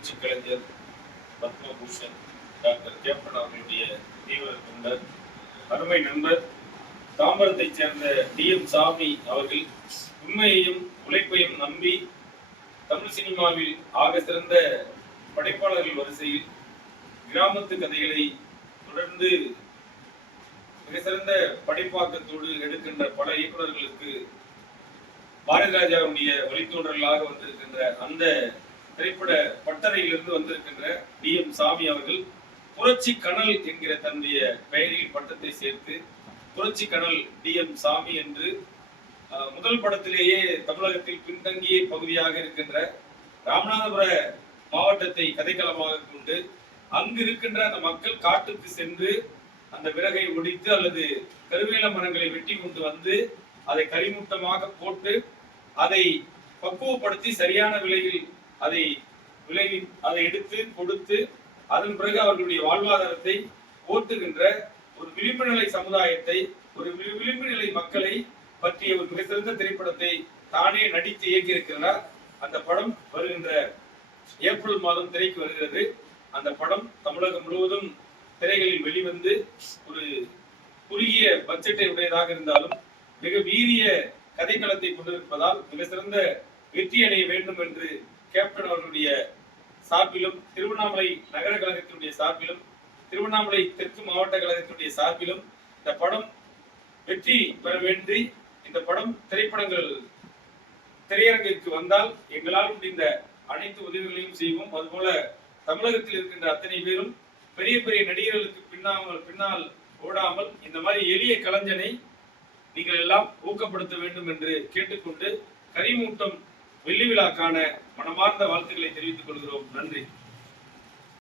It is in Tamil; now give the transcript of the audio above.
புரட்சி கலைஞர் பத்மபூஷன் டாக்டர் கேப்டன் அவர்களுடைய தீவிர தொண்டர், அருமை நண்பர், தாம்பரத்தைச் சேர்ந்த DM சாமி அவர்கள் உண்மையையும் உழைப்பையும் நம்பி தமிழ் சினிமாவில் ஆக சிறந்த படைப்பாளர்கள் வரிசையில் கிராமத்து கதைகளை தொடர்ந்து மிக சிறந்த படைப்பாக்கத்தோடு எடுக்கின்ற பல இயக்குநர்களுக்கு பாரதி ராஜாவுடைய வழித்தோன்றலாக வந்திருக்கின்ற அந்த திரைப்பட பட்டறையிலிருந்து வந்திருக்கின்ற DM சாமி அவர்கள் புரட்சி கனல் என்கிற தன்னுடைய பெயரில் பட்டத்தை சேர்த்து புரட்சி கனல் DM சாமி என்று முதல் படத்திலேயே தமிழகத்தில் பின்தங்கிய பகுதியாக இருக்கின்ற ராமநாதபுர மாவட்டத்தை கதைக்களமாக கொண்டு அங்கு இருக்கின்ற அந்த மக்கள் காட்டுக்கு சென்று அந்த விறகை ஒடித்து அல்லது கருவேல மரங்களை வெட்டி கொண்டு வந்து அதை கரிமூட்டமாக போட்டு அதை பக்குவப்படுத்தி சரியான விலையில் அதை எடுத்து கொடுத்து அதன் பிறகு அவர்களுடைய வாழ்வாதாரத்தை ஓட்டுகின்ற ஒரு விளிம்பு நிலை சமுதாயத்தை, ஒரு விளிம்பு நிலை மக்களை பற்றிய ஒரு மிக சிறந்த திரைப்படத்தை தானே நடித்து இயக்கியிருக்கிறார். அந்த படம் வருகின்ற ஏப்ரல் மாதம் திரைக்கு வருகிறது. அந்த படம் தமிழகம் முழுவதும் திரைகளில் வெளிவந்து ஒரு குறுகிய பட்ஜெட்டை உடையதாக இருந்தாலும் மிக வீரிய கதைக்களத்தை கொண்டிருப்பதால் மிக சிறந்த வெற்றி அடைய வேண்டும் என்று கேப்டன் அவர்களுடைய சார்பிலும், திருவண்ணாமலை நகர கழகத்தினுடைய சார்பிலும், திருவண்ணாமலை தெற்கு மாவட்ட கழகத்தினுடைய சார்பிலும் இந்த படம் வெற்றி பெற வேண்டி இந்த படம் திரையரங்கிற்கு வந்தால் எங்களால் முடிந்த அனைத்து உதவிகளையும் செய்வோம். அதுபோல தமிழகத்தில் இருக்கின்ற அத்தனை பேரும் பெரிய பெரிய நடிகர்களுக்கு பின்னால் ஓடாமல் இந்த மாதிரி எளிய கலைஞனை நீங்கள் எல்லாம் ஊக்கப்படுத்த வேண்டும் என்று கேட்டுக்கொண்டு கரிமூட்டம் வெள்ளி விழாக்கான மனமார்ந்த வாழ்த்துக்களை தெரிவித்துக் கொள்கிறோம். நன்றி.